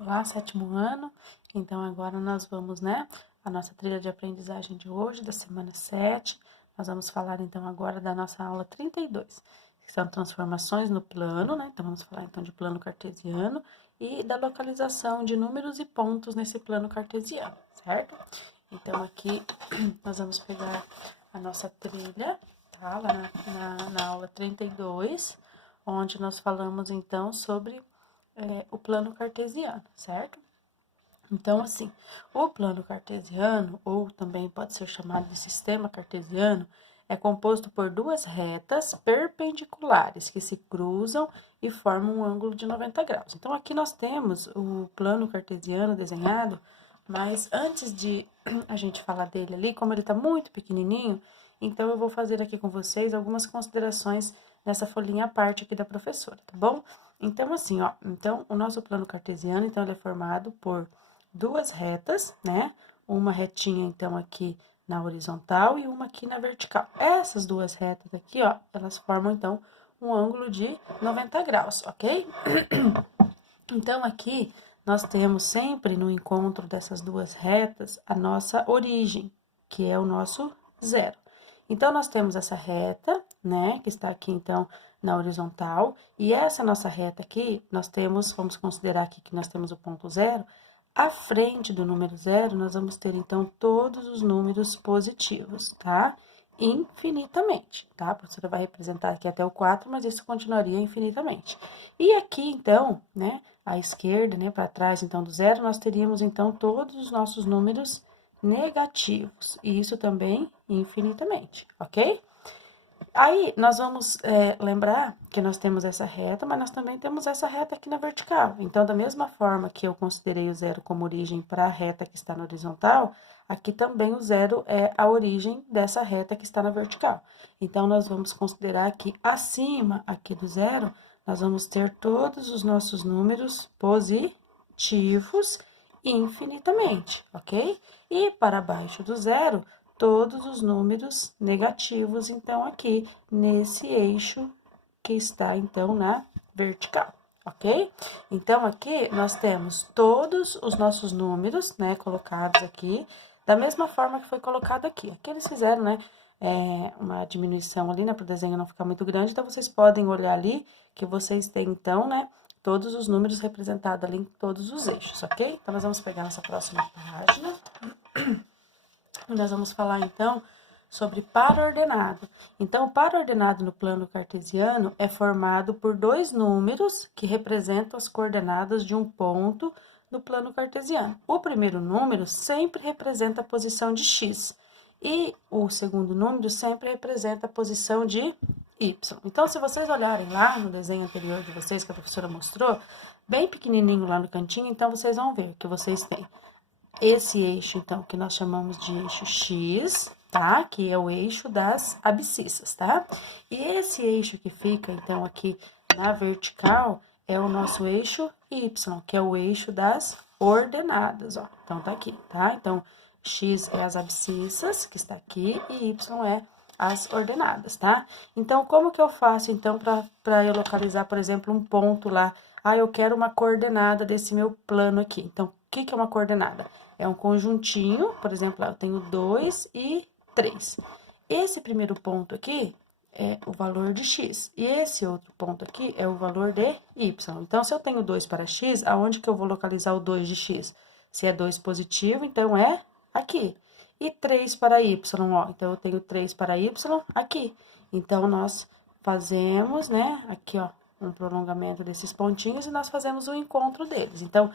Olá, sétimo ano. Então, agora nós vamos, né, a nossa trilha de aprendizagem de hoje, da semana 7. Nós vamos falar, então, agora da nossa aula 32, que são transformações no plano, né? Então, vamos falar, então, de plano cartesiano e da localização de números e pontos nesse plano cartesiano, certo? Então, aqui nós vamos pegar a nossa trilha, tá? Lá na aula 32, onde nós falamos, então, sobre o plano cartesiano, certo? Então, assim, o plano cartesiano, ou também pode ser chamado de sistema cartesiano, é composto por duas retas perpendiculares que se cruzam e formam um ângulo de 90 graus. Então, aqui nós temos o plano cartesiano desenhado, mas antes de a gente falar dele ali, como ele está muito pequenininho, então eu vou fazer aqui com vocês algumas considerações nessa folhinha à parte aqui da professora, tá bom? Então, assim, ó, então o nosso plano cartesiano, então, ele é formado por duas retas, né? Uma retinha, então, aqui na horizontal e uma aqui na vertical. Essas duas retas aqui, ó, elas formam, então, um ângulo de 90 graus, ok? Então, aqui nós temos sempre no encontro dessas duas retas a nossa origem, que é o nosso zero. Então, nós temos essa reta, né, que está aqui, então, na horizontal, e essa nossa reta aqui, nós temos, vamos considerar aqui que nós temos o ponto zero, à frente do número zero, nós vamos ter, então, todos os números positivos, tá? Infinitamente, tá? A professora vai representar aqui até o 4, mas isso continuaria infinitamente. E aqui, então, né, à esquerda, né, para trás, então, do zero, nós teríamos, então, todos os nossos números negativos, e isso também infinitamente, ok? Aí, nós vamos lembrar que nós temos essa reta, mas nós também temos essa reta aqui na vertical. Então, da mesma forma que eu considerei o zero como origem para a reta que está na horizontal, aqui também o zero é a origem dessa reta que está na vertical. Então, nós vamos considerar que acima aqui do zero, nós vamos ter todos os nossos números positivos infinitamente, ok? E para baixo do zero, todos os números negativos, então, aqui nesse eixo que está, então, na vertical, ok? Então, aqui nós temos todos os nossos números, né, colocados aqui, da mesma forma que foi colocado aqui. Aqui eles fizeram, né, uma diminuição ali, né, para o desenho não ficar muito grande, então vocês podem olhar ali que vocês têm, então, né, todos os números representados ali em todos os eixos, ok? Então, nós vamos pegar nossa próxima página. Nós vamos falar, então, sobre par ordenado. Então, o par ordenado no plano cartesiano é formado por dois números que representam as coordenadas de um ponto no plano cartesiano. O primeiro número sempre representa a posição de x e o segundo número sempre representa a posição de y. Então, se vocês olharem lá no desenho anterior de vocês que a professora mostrou, bem pequenininho lá no cantinho, então vocês vão ver que vocês têm esse eixo, então, que nós chamamos de eixo X, tá? Que é o eixo das abscissas, tá? E esse eixo que fica, então, aqui na vertical, é o nosso eixo Y, que é o eixo das ordenadas, ó. Então, tá aqui, tá? Então, X é as abscissas, que está aqui, e Y é as ordenadas, tá? Então, como que eu faço, então, para eu localizar, por exemplo, um ponto lá? Ah, eu quero uma coordenada desse meu plano aqui. Então, o que é uma coordenada? É um conjuntinho, por exemplo, eu tenho 2 e 3. Esse primeiro ponto aqui é o valor de x, e esse outro ponto aqui é o valor de y. Então, se eu tenho 2 para x, aonde que eu vou localizar o 2 de x? Se é 2 positivo, então é aqui. E 3 para y, ó, então eu tenho 3 para y aqui. Então, nós fazemos, né, aqui, ó, um prolongamento desses pontinhos e nós fazemos o encontro deles. Então,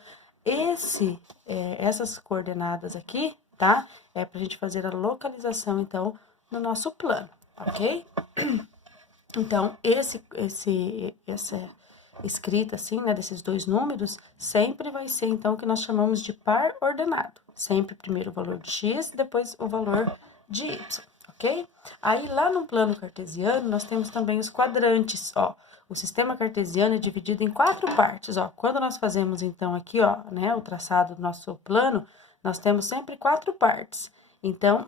essas coordenadas aqui, tá? É pra gente fazer a localização, então, no nosso plano, ok? Então, essa escrita, assim, né, desses dois números, sempre vai ser, então, o que nós chamamos de par ordenado. Sempre primeiro o valor de x, depois o valor de y, ok? Aí, lá no plano cartesiano, nós temos também os quadrantes, ó. O sistema cartesiano é dividido em 4 partes, ó. Quando nós fazemos, então, aqui, ó, né, o traçado do nosso plano, nós temos sempre 4 partes. Então,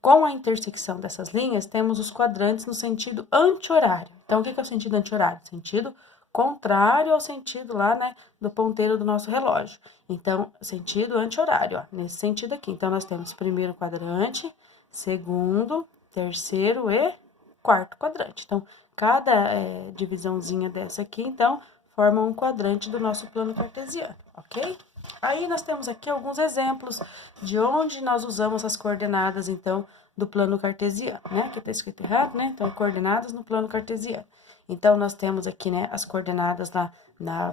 com a intersecção dessas linhas, temos os quadrantes no sentido anti-horário. Então, o que é o sentido anti-horário? Sentido contrário ao sentido lá, né, do ponteiro do nosso relógio. Então, sentido anti-horário, ó, nesse sentido aqui. Então, nós temos primeiro quadrante, segundo, terceiro e quarto quadrante. Então, cada divisãozinha dessa aqui, então, forma um quadrante do nosso plano cartesiano, ok? Aí, nós temos aqui alguns exemplos de onde nós usamos as coordenadas, então, do plano cartesiano, né? Aqui tá escrito errado, né? Então, coordenadas no plano cartesiano. Então, nós temos aqui, né, as coordenadas para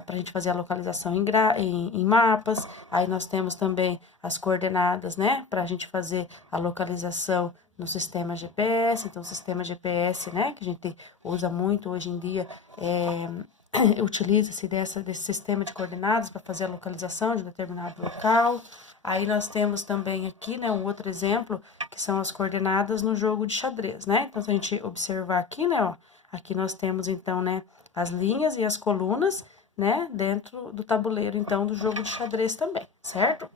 a gente fazer a localização em mapas. Aí, nós temos também as coordenadas, né, para a gente fazer a localização no sistema GPS. Então, o sistema GPS, né, que a gente usa muito hoje em dia, utiliza-se desse sistema de coordenadas para fazer a localização de determinado local. Aí nós temos também aqui, né, um outro exemplo, que são as coordenadas no jogo de xadrez, né? Então, se a gente observar aqui, né, ó, aqui nós temos, então, né, as linhas e as colunas, né, dentro do tabuleiro, então, do jogo de xadrez também, certo?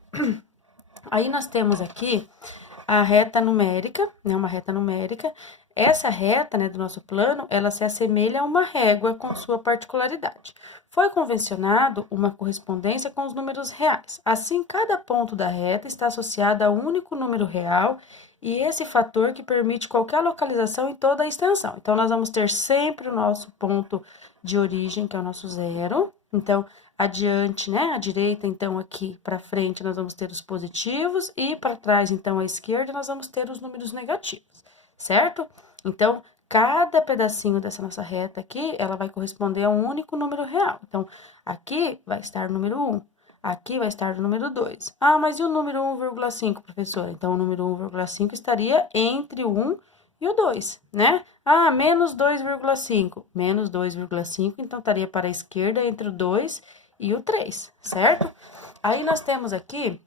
Aí nós temos aqui a reta numérica, né, uma reta numérica. Essa reta, né, do nosso plano, ela se assemelha a uma régua com sua particularidade. Foi convencionado uma correspondência com os números reais. Assim, cada ponto da reta está associado a um único número real e esse fator que permite qualquer localização em toda a extensão. Então, nós vamos ter sempre o nosso ponto de origem, que é o nosso zero. Então, adiante, né, à direita, então, aqui para frente, nós vamos ter os positivos e para trás, então, à esquerda, nós vamos ter os números negativos, certo? Então, cada pedacinho dessa nossa reta aqui, ela vai corresponder a um único número real. Então, aqui vai estar o número 1, aqui vai estar o número 2. Ah, mas e o número 1,5, professora? Então, o número 1,5 estaria entre o 1 e o 2, né? Ah, menos 2,5. Menos 2,5, então, estaria para a esquerda entre o 2 e o 3, certo? Aí, nós temos aqui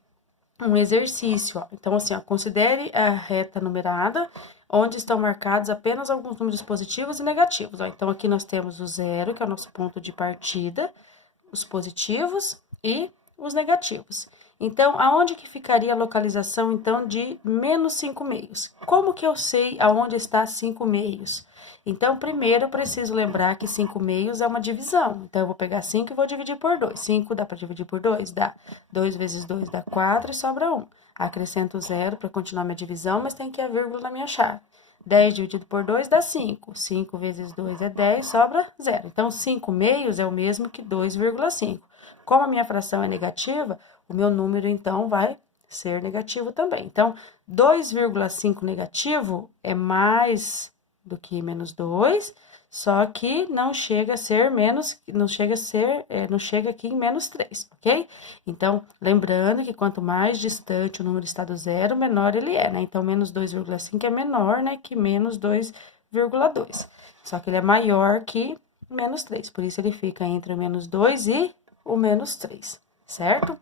um exercício, ó. Então, assim, ó, considere a reta numerada, onde estão marcados apenas alguns números positivos e negativos, ó. Então, aqui nós temos o zero, que é o nosso ponto de partida, os positivos e os negativos. Então, aonde que ficaria a localização, então, de menos 5 meios? Como que eu sei aonde está 5 meios? Então, primeiro, eu preciso lembrar que 5 meios é uma divisão. Então, eu vou pegar 5 e vou dividir por 2. 5 dá para dividir por 2? Dá. 2 vezes 2 dá 4 e sobra 1. Acrescento 0 para continuar minha divisão, mas tem que ir a vírgula na minha chave. 10 dividido por 2 dá 5. 5 vezes 2 é 10, sobra 0. Então, 5 meios é o mesmo que 2,5. Como a minha fração é negativa, o meu número, então, vai ser negativo também. Então, 2,5 negativo é mais do que menos 2, só que não chega a ser menos, não chega aqui em menos 3, ok? Então, lembrando que quanto mais distante o número está do zero, menor ele é, né? Então, menos 2,5 é menor, né, que menos 2,2. Só que ele é maior que menos 3, por isso ele fica entre o menos 2 e o menos 3, certo?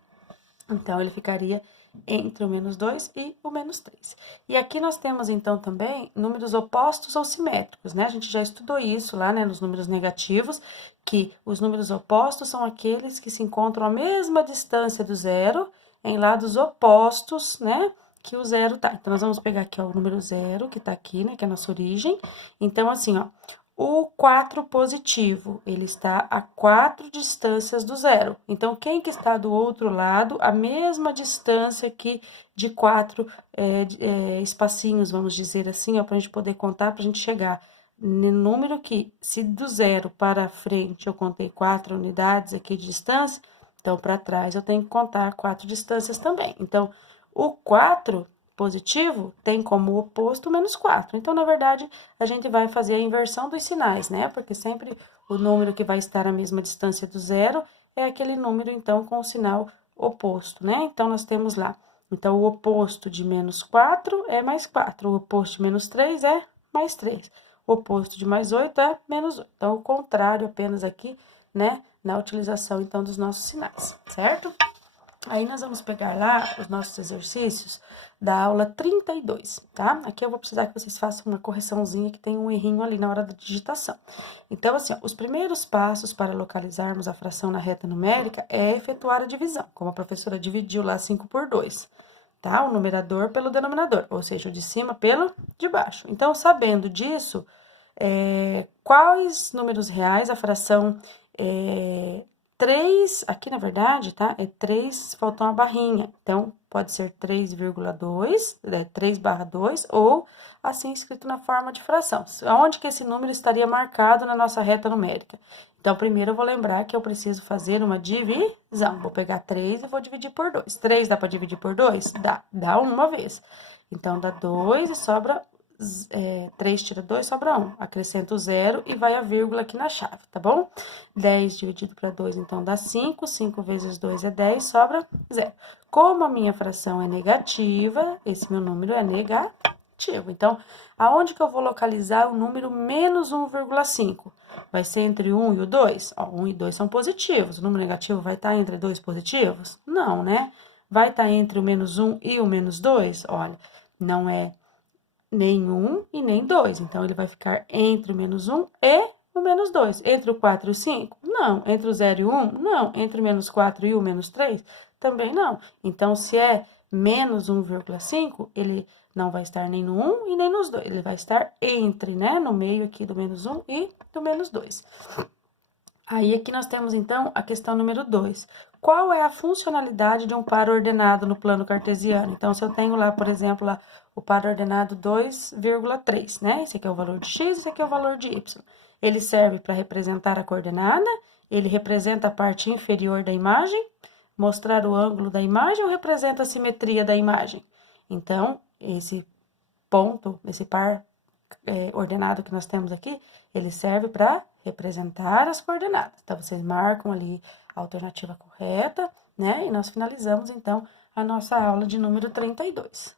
Então, ele ficaria entre o menos 2 e o menos 3. E aqui nós temos, então, também números opostos ou simétricos, né? A gente já estudou isso lá, né, nos números negativos, que os números opostos são aqueles que se encontram à mesma distância do zero, em lados opostos, né, que o zero tá. Então, nós vamos pegar aqui, ó, o número 0, que tá aqui, né, que é a nossa origem. Então, assim, ó, o 4 positivo, ele está a 4 distâncias do zero. Então, quem que está do outro lado, a mesma distância aqui de 4 espacinhos, vamos dizer assim, ó, para a gente poder contar, para a gente chegar no número que, se do zero para frente eu contei 4 unidades aqui de distância, então, para trás eu tenho que contar 4 distâncias também. Então, o 4 positivo tem como oposto menos 4. Então, na verdade, a gente vai fazer a inversão dos sinais, né? Porque sempre o número que vai estar à mesma distância do zero é aquele número, então, com o sinal oposto, né? Então, nós temos lá. Então, o oposto de menos 4 é mais 4. O oposto de menos 3 é mais 3. O oposto de mais 8 é menos 8. Então, o contrário apenas aqui, né? Na utilização, então, dos nossos sinais, certo? Aí, nós vamos pegar lá os nossos exercícios da aula 32, tá? Aqui eu vou precisar que vocês façam uma correçãozinha, que tem um errinho ali na hora da digitação. Então, assim, ó, os primeiros passos para localizarmos a fração na reta numérica é efetuar a divisão, como a professora dividiu lá 5 por 2, tá? O numerador pelo denominador, ou seja, o de cima pelo de baixo. Então, sabendo disso, quais números reais a fração 3, aqui na verdade, tá? É 3, faltou uma barrinha. Então, pode ser 3,2, 3/2, ou assim escrito na forma de fração. Onde que esse número estaria marcado na nossa reta numérica? Então, primeiro eu vou lembrar que eu preciso fazer uma divisão. Vou pegar 3 e vou dividir por 2. 3 dá para dividir por 2? Dá uma vez. Então, dá 2 e sobra 3 tira 2, sobra 1. Acrescento 0 e vai a vírgula aqui na chave, tá bom? 10 dividido para 2, então dá 5. 5 vezes 2 é 10, sobra 0. Como a minha fração é negativa, esse meu número é negativo. Então, aonde que eu vou localizar o número menos 1,5? Vai ser entre 1 e o 2? Ó, 1 e 2 são positivos. O número negativo vai estar entre dois positivos? Não, né? Vai estar entre o menos 1 e o menos 2? Olha, não é nem 1 e nem 2. Então, ele vai ficar entre o menos 1 e o menos 2. Entre o 4 e o 5? Não. Entre o 0 e o 1? Não. Entre o menos 4 e o menos 3? Também não. Então, se é menos 1,5, ele não vai estar nem no 1 e nem nos 2. Ele vai estar entre, né? No meio aqui do menos 1 e do menos 2. Aí, aqui nós temos, então, a questão número 2. Qual é a funcionalidade de um par ordenado no plano cartesiano? Então, se eu tenho lá, por exemplo, lá, o par ordenado 2,3, né? Esse aqui é o valor de x, esse aqui é o valor de y. Ele serve para representar a coordenada, ele representa a parte inferior da imagem, mostrar o ângulo da imagem ou representa a simetria da imagem? Então, esse ponto, esse par ordenado que nós temos aqui, ele serve para representar as coordenadas. Então, vocês marcam ali a alternativa correta, né? E nós finalizamos, então, a nossa aula de número 32.